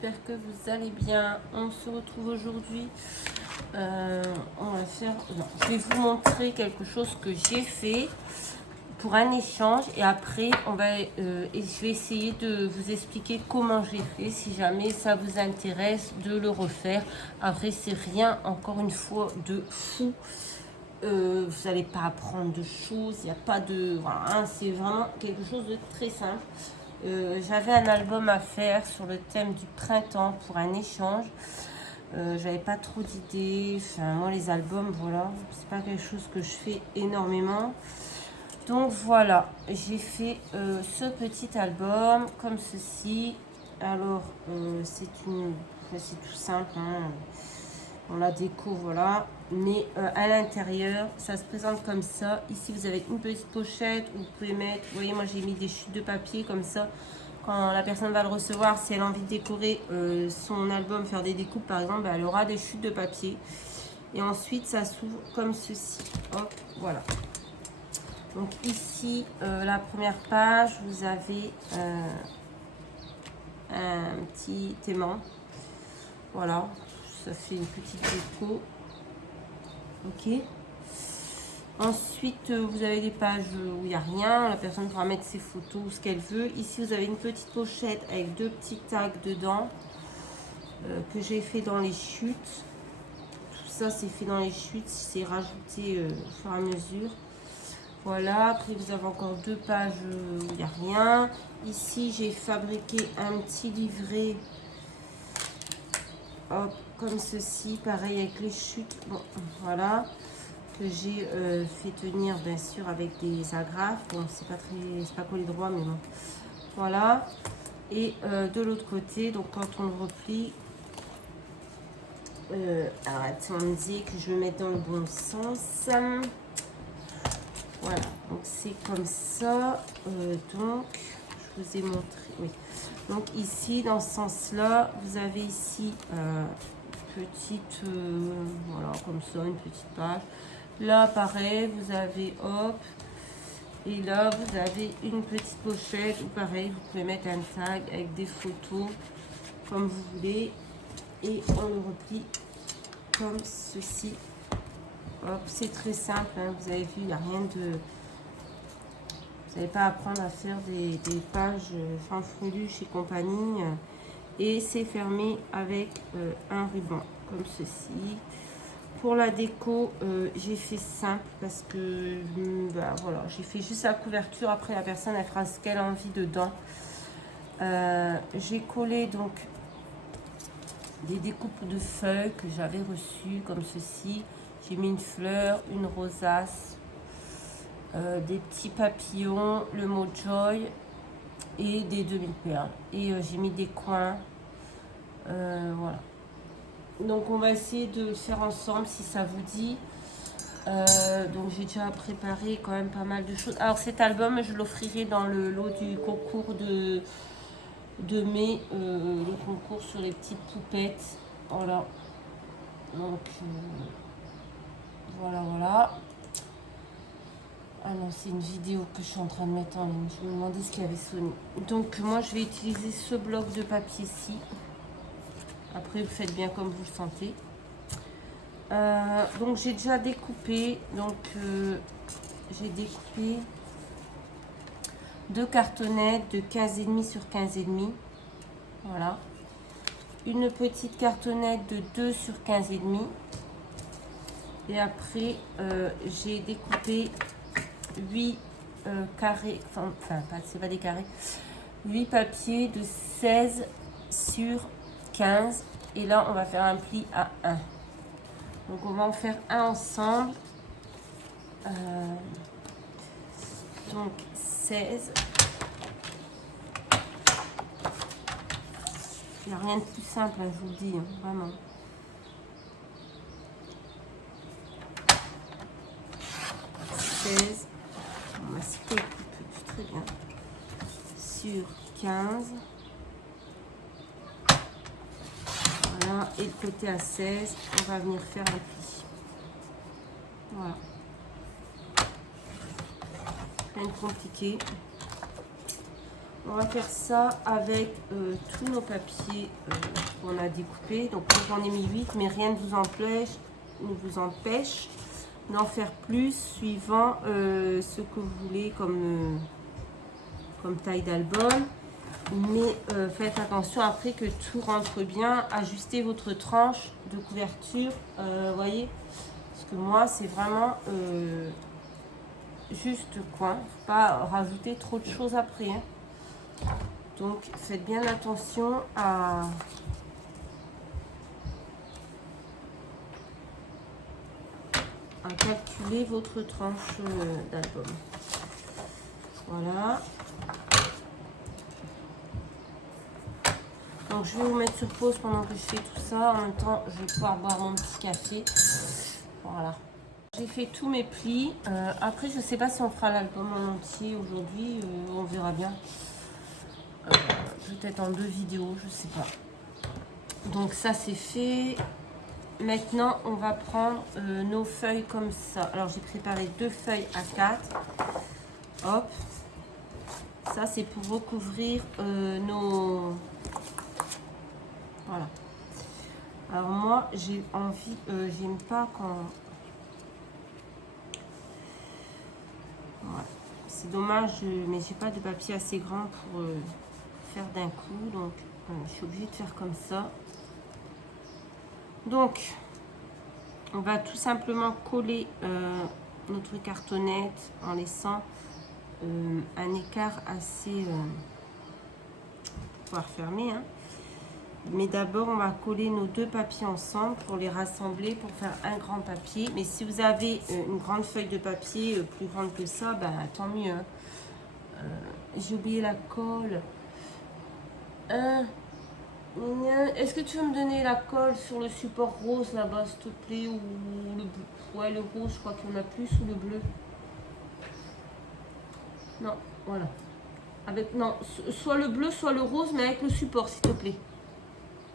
j'espère que vous allez bien. On se retrouve aujourd'hui. On va faire... Non, je vais vous montrer quelque chose que j'ai fait pour un échange. Et après, je vais essayer de vous expliquer comment j'ai fait. Si jamais ça vous intéresse de le refaire. Après, c'est rien, encore une fois, de fou. Vous n'allez pas apprendre de choses. Il n'y a pas de... Voilà, hein, c'est vraiment quelque chose de très simple. J'avais un album à faire sur le thème du printemps pour un échange. J'avais pas trop d'idées. Enfin, moi, les albums, voilà, c'est pas quelque chose que je fais énormément. Donc voilà, j'ai fait ce petit album comme ceci. Alors, c'est tout simple. Hein. On la déco, voilà. Mais à l'intérieur, ça se présente comme ça. Ici, vous avez une petite pochette où vous pouvez mettre... Vous voyez, moi, j'ai mis des chutes de papier comme ça. Quand la personne va le recevoir, si elle a envie de décorer son album, faire des découpes, par exemple, bah, elle aura des chutes de papier. Et ensuite, ça s'ouvre comme ceci. Hop, voilà. Donc ici, la première page, vous avez un petit aimant. Voilà, ça fait une petite déco. Ok. Ensuite, vous avez des pages où il n'y a rien. La personne pourra mettre ses photos ou ce qu'elle veut. Ici, vous avez une petite pochette avec deux petits tags dedans que j'ai fait dans les chutes. Tout ça, c'est fait dans les chutes. C'est rajouté au fur et à mesure. Voilà. Après, vous avez encore deux pages où il n'y a rien. Ici, j'ai fabriqué un petit livret. Hop, comme ceci. Pareil avec les chutes. Bon, voilà. Que j'ai fait tenir bien sûr avec des agrafes. Bon, c'est pas collé droit, mais bon. Voilà. Et de l'autre côté, donc quand on le replie, alors attendez que je me mette dans le bon sens. Voilà, donc c'est comme ça. Donc, je vous ai montré. Oui. Donc ici, dans ce sens-là, vous avez ici petite, voilà, comme ça, une petite page. Là, pareil, vous avez, hop, et là, vous avez une petite pochette, ou pareil, vous pouvez mettre un tag avec des photos, comme vous voulez, et on le replie comme ceci. Hop, c'est très simple, hein, vous avez vu, il n'y a rien de... Vous n'allez pas apprendre à faire des pages fanfreluches et compagnie, et c'est fermé avec un ruban, comme ceci. Pour la déco, j'ai fait simple parce que bah, voilà, j'ai fait juste la couverture. Après, la personne elle fera ce qu'elle a envie dedans. J'ai collé donc des découpes de feuilles que j'avais reçues comme ceci. J'ai mis une fleur, une rosace, des petits papillons, le mot joy et des demi-perles. Et j'ai mis des coins. Voilà. Donc on va essayer de le faire ensemble si ça vous dit. Donc j'ai déjà préparé quand même pas mal de choses. Alors cet album je l'offrirai dans le lot du concours de mai, le concours sur les petites poupettes. Voilà. Donc voilà. Ah non, c'est une vidéo que je suis en train de mettre en ligne. Je me demandais ce qui avait sonné. Donc moi je vais utiliser ce bloc de papier-ci. Après, vous faites bien comme vous le sentez. Donc, j'ai déjà découpé. Donc, j'ai découpé deux cartonnettes de 15,5 sur 15,5. Voilà. Une petite cartonnette de 2 sur 15,5. Et après, j'ai découpé 8 carrés. Enfin, c'est pas des carrés. 8 papiers de 16 sur 15 et là on va faire un pli à 1, donc on va en faire un ensemble. Donc 16, il n'y a rien de plus simple, hein, je vous le dis, hein, vraiment. On va citer très bien sur 15. Voilà, et le côté à 16, on va venir faire un pli. Voilà. Rien de compliqué. On va faire ça avec tous nos papiers qu'on a découpés. Donc moi j'en ai mis 8, mais rien ne vous empêche d'en faire plus suivant ce que vous voulez comme taille d'album. Mais faites attention après que tout rentre bien. Ajustez votre tranche de couverture, voyez. Parce que moi c'est vraiment juste quoi. Faut pas rajouter trop de choses après. Hein. Donc faites bien attention à calculer votre tranche d'album. Voilà. Donc je vais vous mettre sur pause pendant que je fais tout ça. En même temps, je vais pouvoir boire mon petit café. Voilà. J'ai fait tous mes plis. Après, je ne sais pas si on fera l'album en entier aujourd'hui. On verra bien. Peut-être en 2 vidéos, je ne sais pas. Donc ça, c'est fait. Maintenant, on va prendre nos feuilles comme ça. Alors, j'ai préparé 2 feuilles A4. Hop. Ça, c'est pour recouvrir nos... Voilà. Alors, moi, j'ai envie... j'aime pas quand... Voilà. C'est dommage, mais j'ai pas de papier assez grand pour faire d'un coup. Donc, je suis obligée de faire comme ça. Donc, on va tout simplement coller notre cartonnette en laissant un écart assez... pouvoir fermer. Hein. Mais d'abord, on va coller nos 2 papiers ensemble pour les rassembler, pour faire un grand papier. Mais si vous avez une grande feuille de papier plus grande que ça, ben, tant mieux. Hein. J'ai oublié la colle. Est-ce que tu veux me donner la colle sur le support rose là-bas, s'il te plaît, ou le bleu? Ouais, le rose, je crois qu'il y en a plus, ou le bleu. Non, voilà. Avec, non, soit le bleu, soit le rose, mais avec le support, s'il te plaît.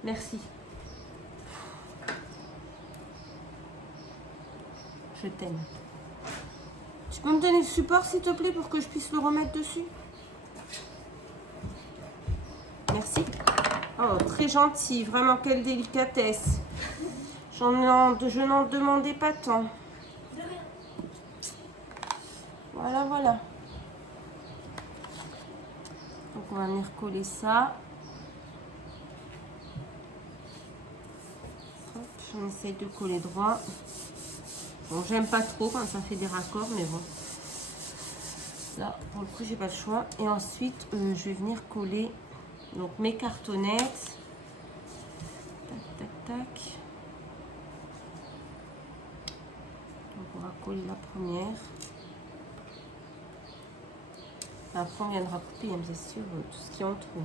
Merci. Je t'aime. Tu peux me donner le support, s'il te plaît, pour que je puisse le remettre dessus? Merci. Oh, très gentil. Vraiment, quelle délicatesse. Je n'en demandais pas tant. Voilà, voilà. Donc, on va venir coller ça. Hop, j'en essaye de coller droit. Bon, j'aime pas trop quand ça fait des raccords, mais bon. Là, pour le coup, j'ai pas le choix. Et ensuite, je vais venir coller donc mes cartonnettes. Tac, tac, tac. Donc, on va coller la première. Après, on viendra couper, bien sûr, tout ce qui est en trop.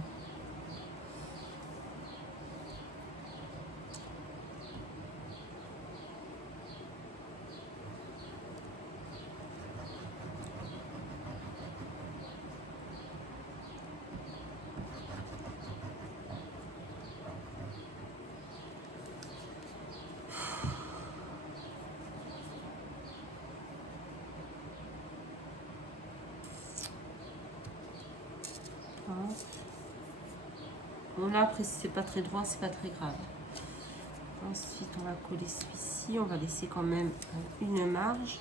Bon, là, après, si c'est pas très droit, c'est pas très grave. Ensuite, on va coller celui-ci. On va laisser quand même une marge.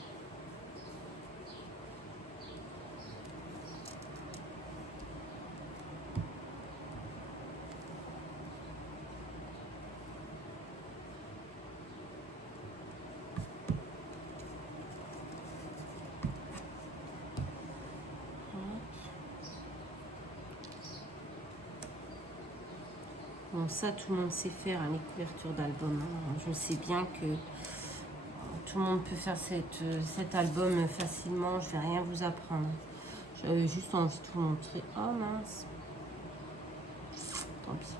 Bon, ça, tout le monde sait faire, hein, les couvertures d'album. Hein. Je sais bien que tout le monde peut faire cet album facilement. Je vais rien vous apprendre. J'avais juste envie de vous montrer. Oh mince. Tant pis.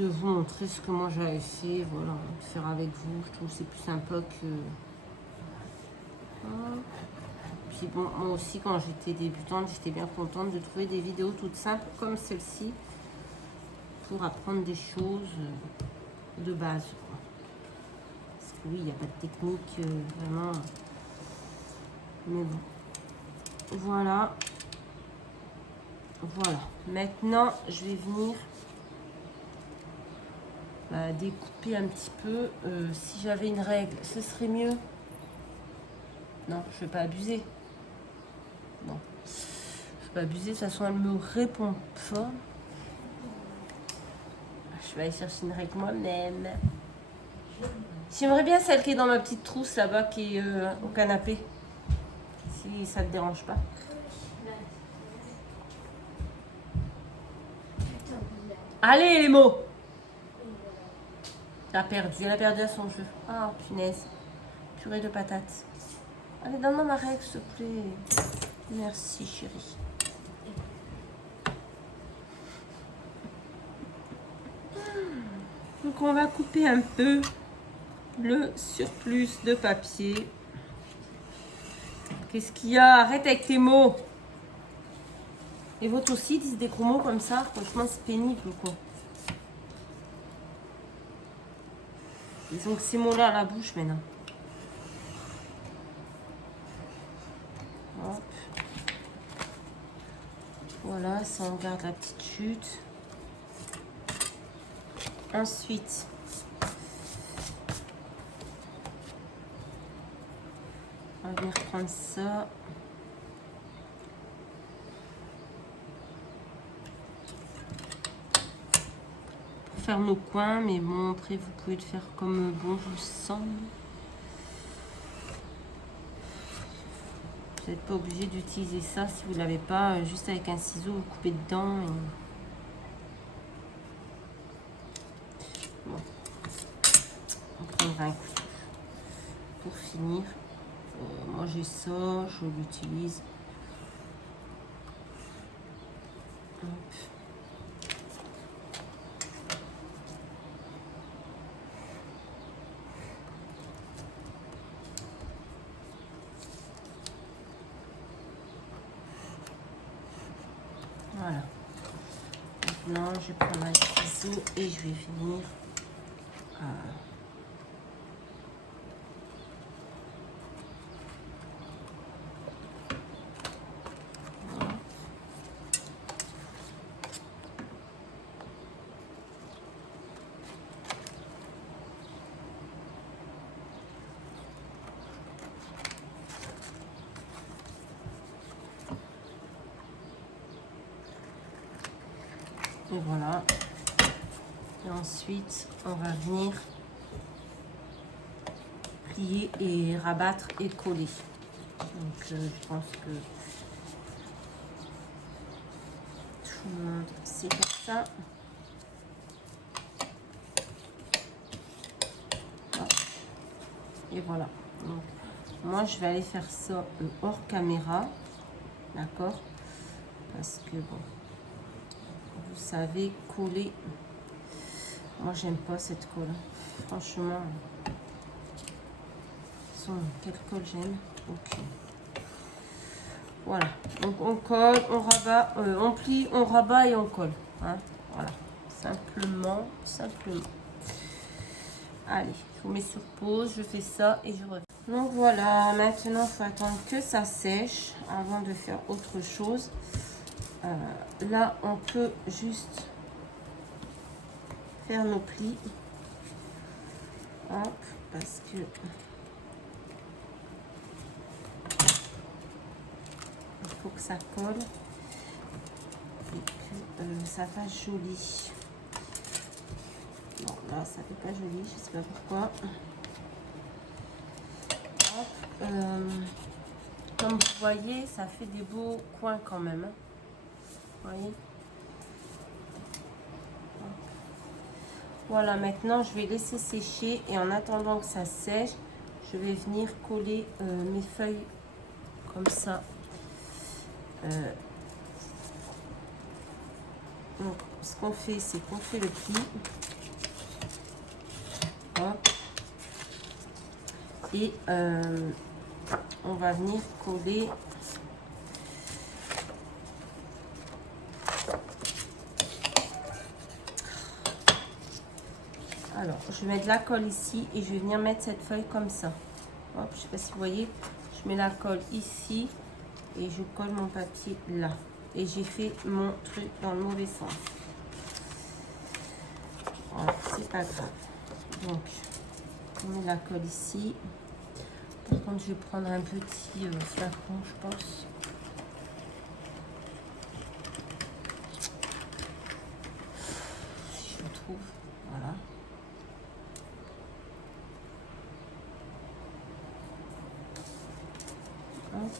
De vous montrer ce que moi j'avais fait. Voilà, de faire avec vous. Je trouve que c'est plus sympa que... Puis bon, moi aussi, quand j'étais débutante, j'étais bien contente de trouver des vidéos toutes simples comme celle-ci. Pour apprendre des choses de base, quoi. Parce que oui, il n'y a pas de technique vraiment, mais bon, voilà. Voilà. Maintenant, je vais venir découper un petit peu. Si j'avais une règle, ce serait mieux. Non, je ne vais pas abuser. Non. Je ne vais pas abuser. De toute façon, elle me répond pas. Je vais aller chercher une règle moi-même. J'aimerais bien celle qui est dans ma petite trousse là-bas, qui est au canapé. Si ça ne te dérange pas. Allez les mots. Elle a perdu à son jeu. Ah, punaise. Purée de patates. Allez, donne-moi ma règle, s'il te plaît. Merci, chérie. Donc, on va couper un peu le surplus de papier. Qu'est-ce qu'il y a? Arrête avec tes mots. Et votre aussi disent des gros mots comme ça. Franchement, c'est pénible, quoi. Ils ont que ces mots-là à la bouche maintenant. Hop. Voilà, ça on garde la petite chute. Ensuite, on va venir prendre ça. Pour faire nos coins, mais bon, après vous pouvez le faire comme bon vous semble. Vous n'êtes pas obligé d'utiliser ça si vous ne l'avez pas. Juste avec un ciseau, vous coupez dedans. Et... Bon. On prendra un couteau pour finir. Moi j'ai ça, je l'utilise. Voilà. Maintenant, je vais prendre un ciseau et je vais venir et voilà. Et ensuite, on va venir plier et rabattre et coller. Donc, je pense que tout le monde sait faire ça. Et voilà. Donc, moi, je vais aller faire ça hors caméra. D'accord? Parce que, bon, vous savez, coller... Moi, j'aime pas cette colle. Franchement, quelle colle j'aime? Ok. Voilà. Donc, on colle, on rabat, on plie, on rabat et on colle. Hein? Voilà. Simplement. Allez, je vous mets sur pause. Je fais ça et je reviens. Donc, voilà. Maintenant, il faut attendre que ça sèche avant de faire autre chose. Là, on peut juste faire nos plis. Hop, parce que il faut que ça colle et que ça fasse joli. Bon, là, ça fait pas joli, je sais pas pourquoi. Hop, comme vous voyez, ça fait des beaux coins quand même. Hein. Vous voyez? Voilà, maintenant je vais laisser sécher et en attendant que ça sèche, je vais venir coller mes feuilles comme ça. Donc, ce qu'on fait, c'est qu'on fait le pli. Hop. Et on va venir coller. Alors, je vais mettre la colle ici et je vais venir mettre cette feuille comme ça. Hop, je ne sais pas si vous voyez, je mets la colle ici et je colle mon papier là. et j'ai fait mon truc dans le mauvais sens. Voilà, c'est pas grave. Donc, on met la colle ici. Par contre, je vais prendre un petit flacon, je pense. Si je le trouve, voilà. Hop.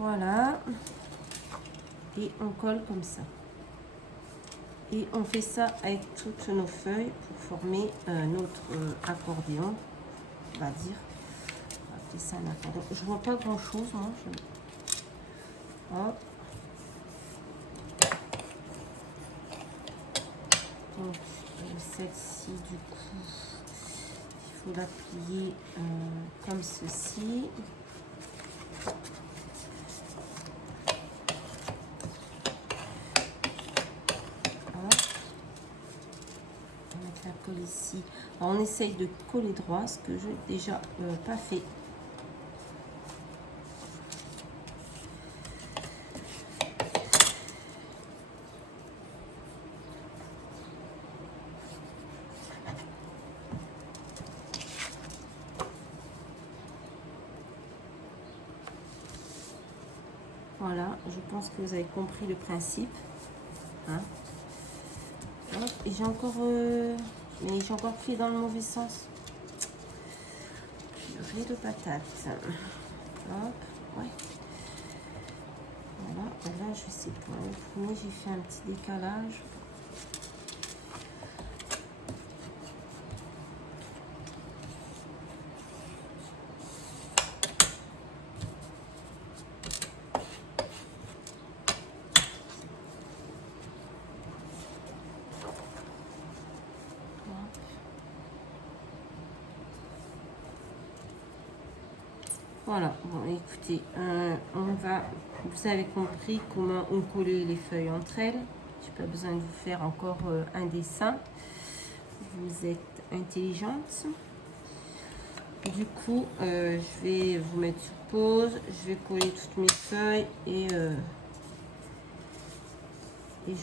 Voilà. Et on colle comme ça. Et on fait ça avec toutes nos feuilles pour former notre accordéon, on va dire. On va appeler ça un accordéon. Je vois pas grand chose, moi. Hop. Donc celle-ci, du coup, il faut la plier comme ceci. Ici. Alors, on essaye de coller droit, ce que je n'ai déjà pas fait. Voilà, je pense que vous avez compris le principe. Hein. Hop, et j'ai encore... mais j'ai encore pris dans le mauvais sens. Purée de patates. Hop, ouais. Voilà, et là je sais pas. Le premier, j'ai fait un petit décalage. Voilà, bon écoutez, on va, vous avez compris comment on collait les feuilles entre elles. J'ai pas besoin de vous faire encore un dessin. Vous êtes intelligente. Du coup, je vais vous mettre sur pause. Je vais coller toutes mes feuilles et je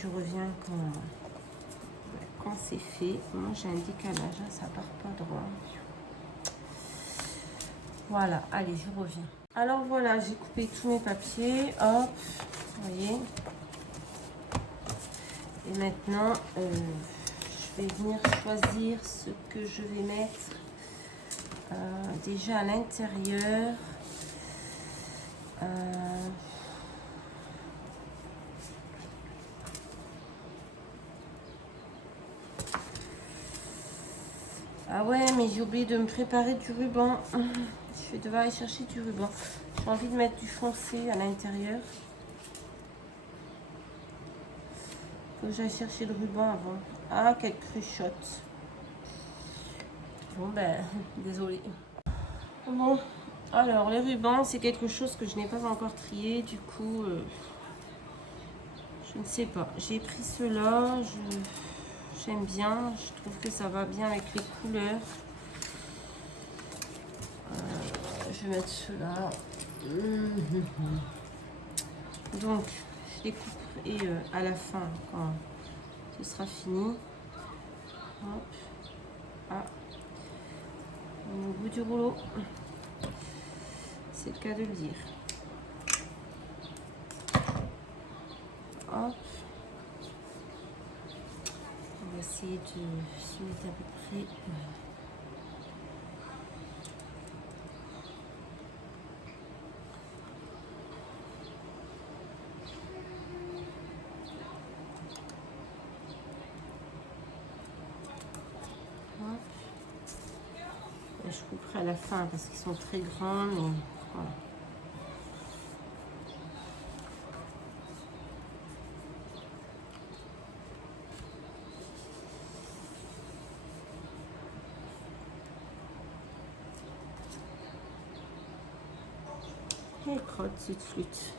reviens quand c'est fait. Moi j'ai un décalage, hein, ça part pas droit. Voilà, allez, je reviens. Alors voilà, j'ai coupé tous mes papiers. Hop, vous voyez. Et maintenant, je vais venir choisir ce que je vais mettre déjà à l'intérieur. Ah ouais, mais j'ai oublié de me préparer du ruban. Je vais devoir aller chercher du ruban. J'ai envie de mettre du foncé à l'intérieur. Faut que j'aille chercher le ruban avant. Ah, quelle cruchotte. Bon ben, désolée. Bon, alors les rubans, c'est quelque chose que je n'ai pas encore trié. Du coup, je ne sais pas. J'ai pris ceux-là. J'aime bien. Je trouve que ça va bien avec les couleurs. Je vais mettre ceux-là. Donc, je les couperai à la fin quand ce sera fini. Hop. Ah. Au bout du rouleau. C'est le cas de le dire. Hop. On va essayer de se mettre à peu près. Je couperai à la fin parce qu'ils sont très grands, mais voilà. Et crotte cette flûte.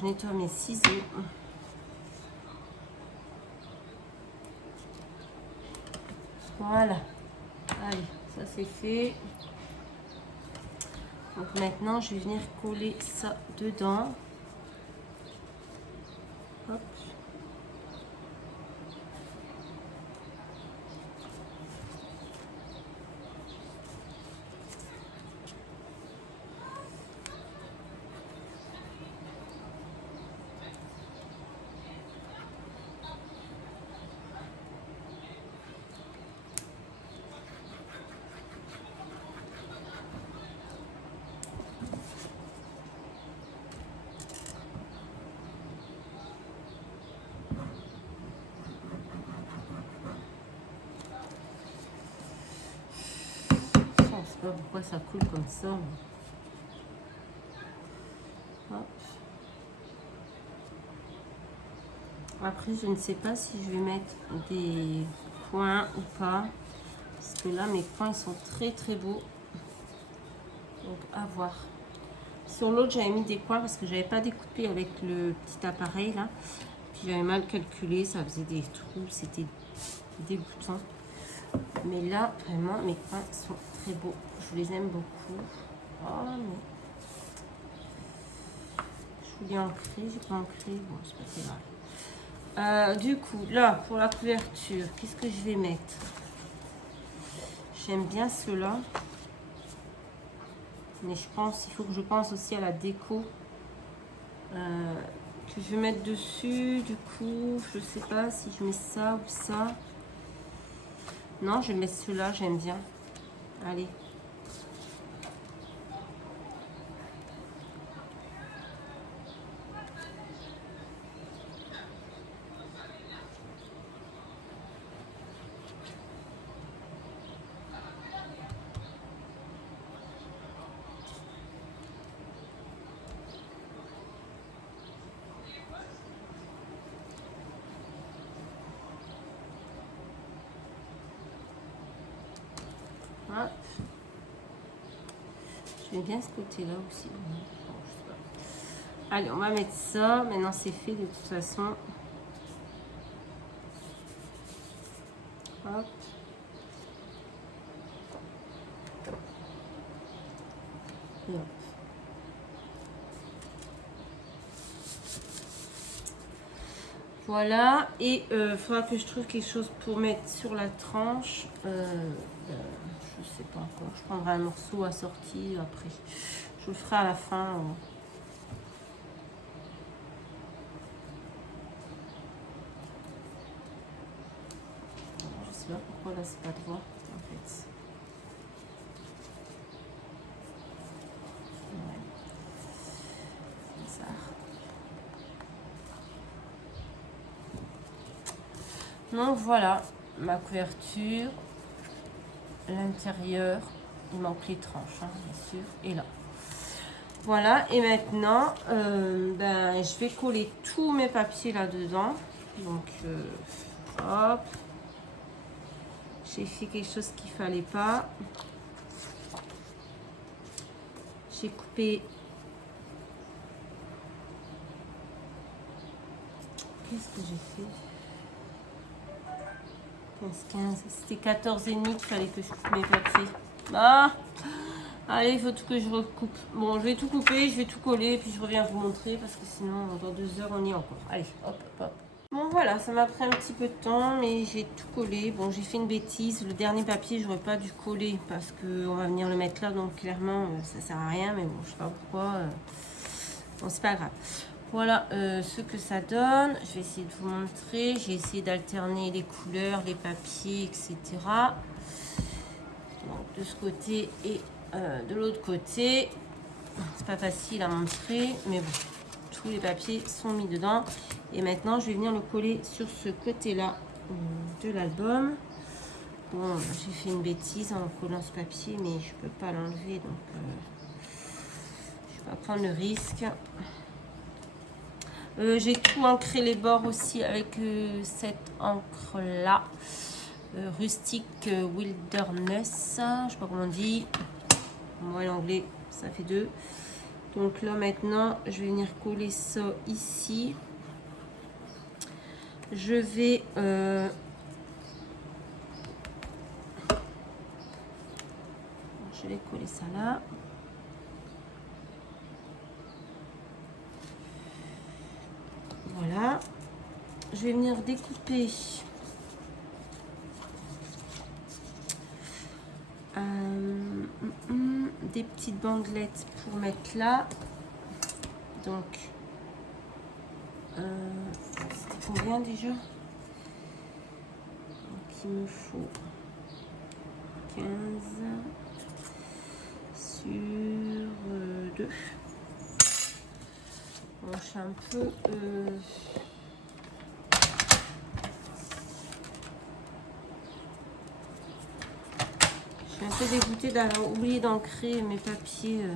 je nettoie mes ciseaux. Voilà. Allez, ça c'est fait. Donc maintenant, je vais venir coller ça dedans. Hop. Je sais pas pourquoi ça coule comme ça. Hop. Après, je ne sais pas si je vais mettre des coins ou pas. Parce que là, mes coins, ils sont très très beaux. Donc, à voir. Sur l'autre, j'avais mis des coins parce que j'avais pas découpé avec le petit appareil là. Puis j'avais mal calculé, ça faisait des trous, c'était dégoûtant. Mais là, vraiment, mes coins sont très beaux. Je les aime beaucoup. Oh, mais... je voulais ancrer, j'ai pas ancré. Bon, c'est pas très grave. Du coup, là, pour la couverture, qu'est-ce que je vais mettre? J'aime bien ceux-là. Mais je pense, il faut que je pense aussi à la déco que je vais mettre dessus. Du coup, je sais pas si je mets ça ou ça. Non, je vais mettre ceux-là, j'aime bien. Allez. Hop. J'aime bien ce côté-là aussi. Allez, on va mettre ça. Maintenant, c'est fait de toute façon. Hop. Et hop. Voilà. Et il faudra que je trouve quelque chose pour mettre sur la tranche. Je sais pas encore. Je prendrai un morceau assorti après. Je le ferai à la fin. Je sais pas pourquoi là c'est pas droit en fait. Ouais. Bizarre. Donc voilà ma couverture. L'intérieur, il manque les tranches, hein, bien sûr, et là. Voilà, et maintenant, ben, je vais coller tous mes papiers là-dedans. Donc, hop. J'ai fait quelque chose qu'il fallait pas. J'ai coupé. Qu'est-ce que j'ai fait? 15, c'était 14,5 qu'il fallait que je coupe mes papiers. Ah! Allez, il faut tout que je recoupe. Bon, je vais tout couper, je vais tout coller, puis je reviens vous montrer parce que sinon, dans 2 heures, on y est encore. Allez, hop, hop, hop. Bon, voilà, ça m'a pris un petit peu de temps, mais j'ai tout collé. Bon, j'ai fait une bêtise. Le dernier papier, j'aurais pas dû coller parce qu'on va venir le mettre là, donc clairement, ça sert à rien. Mais bon, je sais pas pourquoi. Bon, c'est pas grave. Voilà ce que ça donne. Je vais essayer de vous montrer. J'ai essayé d'alterner les couleurs, les papiers, etc. Donc, de ce côté et de l'autre côté. C'est pas facile à montrer, mais bon, tous les papiers sont mis dedans. Et maintenant, je vais venir le coller sur ce côté-là de l'album. Bon, j'ai fait une bêtise en collant ce papier, mais je peux pas l'enlever, donc je vais pas prendre le risque. J'ai tout ancré les bords aussi avec cette encre là, Rustic Wilderness, je sais pas comment on dit. Moi l'anglais ça fait 2. Donc là maintenant, je vais venir coller ça ici. Je vais coller ça là. Voilà. Je vais venir découper des petites bandelettes pour mettre là. Donc, c'était combien déjà? Donc, il me faut 15 sur 2. Bon, je suis un peu... je suis un peu dégoûtée d'avoir oublié d'ancrer mes papiers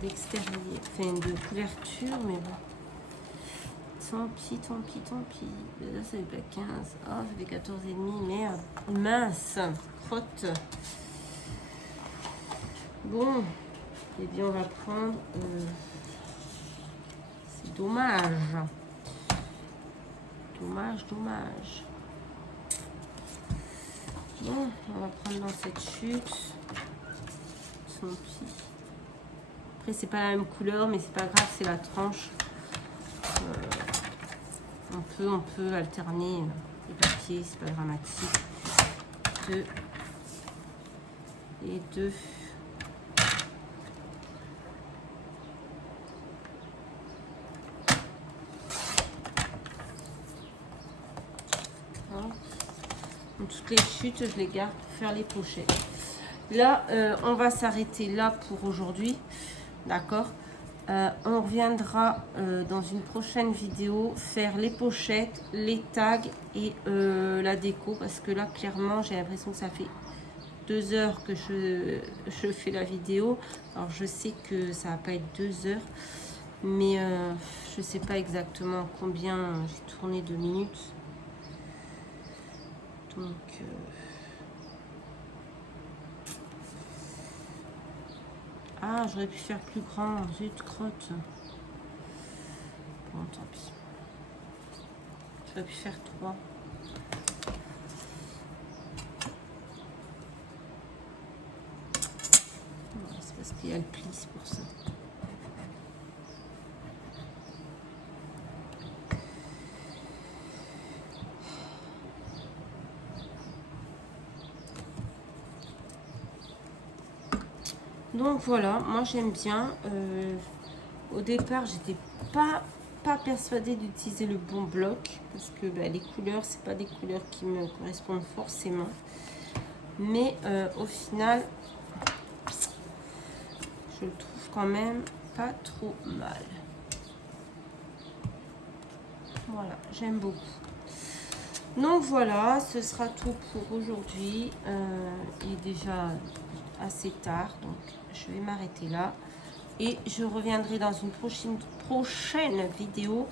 d'extérieur, enfin de couverture, mais bon. Tant pis, tant pis, tant pis. Là, ça fait pas 15. Ah, ça fait 14,5. Merde. Mince. Crotte. Bon. Eh bien, on va prendre... c'est dommage. Dommage, dommage. Bon, on va prendre dans cette chute. Tant pis. Après, c'est pas la même couleur, mais c'est pas grave, c'est la tranche. On peut alterner les papiers, c'est pas dramatique. 2 et 2. Donc, toutes les chutes, je les garde pour faire les pochettes. Là, on va s'arrêter là pour aujourd'hui. D'accord. On reviendra dans une prochaine vidéo faire les pochettes, les tags et la déco. Parce que là, clairement, j'ai l'impression que ça fait 2 heures que je fais la vidéo. Alors, je sais que ça va pas être 2 heures. Mais je sais pas exactement combien j'ai tourné de minutes. Donc... ah, j'aurais pu faire plus grand. Zut, crotte. Bon, tant pis. J'aurais pu faire 3. C'est parce qu'il y a le pli, c'est pour ça. Donc voilà, moi j'aime bien. Au départ, j'étais pas persuadée d'utiliser le bon bloc parce que les couleurs, c'est pas des couleurs qui me correspondent forcément. Mais au final, je le trouve quand même pas trop mal. Voilà, j'aime beaucoup. Donc voilà, ce sera tout pour aujourd'hui. Il est déjà assez tard, donc je vais m'arrêter là. Et je reviendrai dans une prochaine vidéo.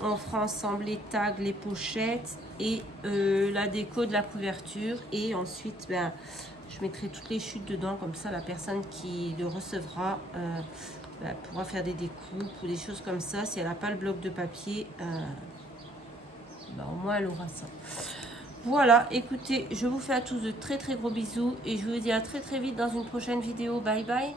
On fera ensemble les tags, les pochettes et la déco de la couverture. Et ensuite, je mettrai toutes les chutes dedans. Comme ça, la personne qui le recevra pourra faire des découpes ou des choses comme ça. Si elle n'a pas le bloc de papier, au moins elle aura ça. Voilà, écoutez, je vous fais à tous de très très gros bisous. Et je vous dis à très très vite dans une prochaine vidéo. Bye bye.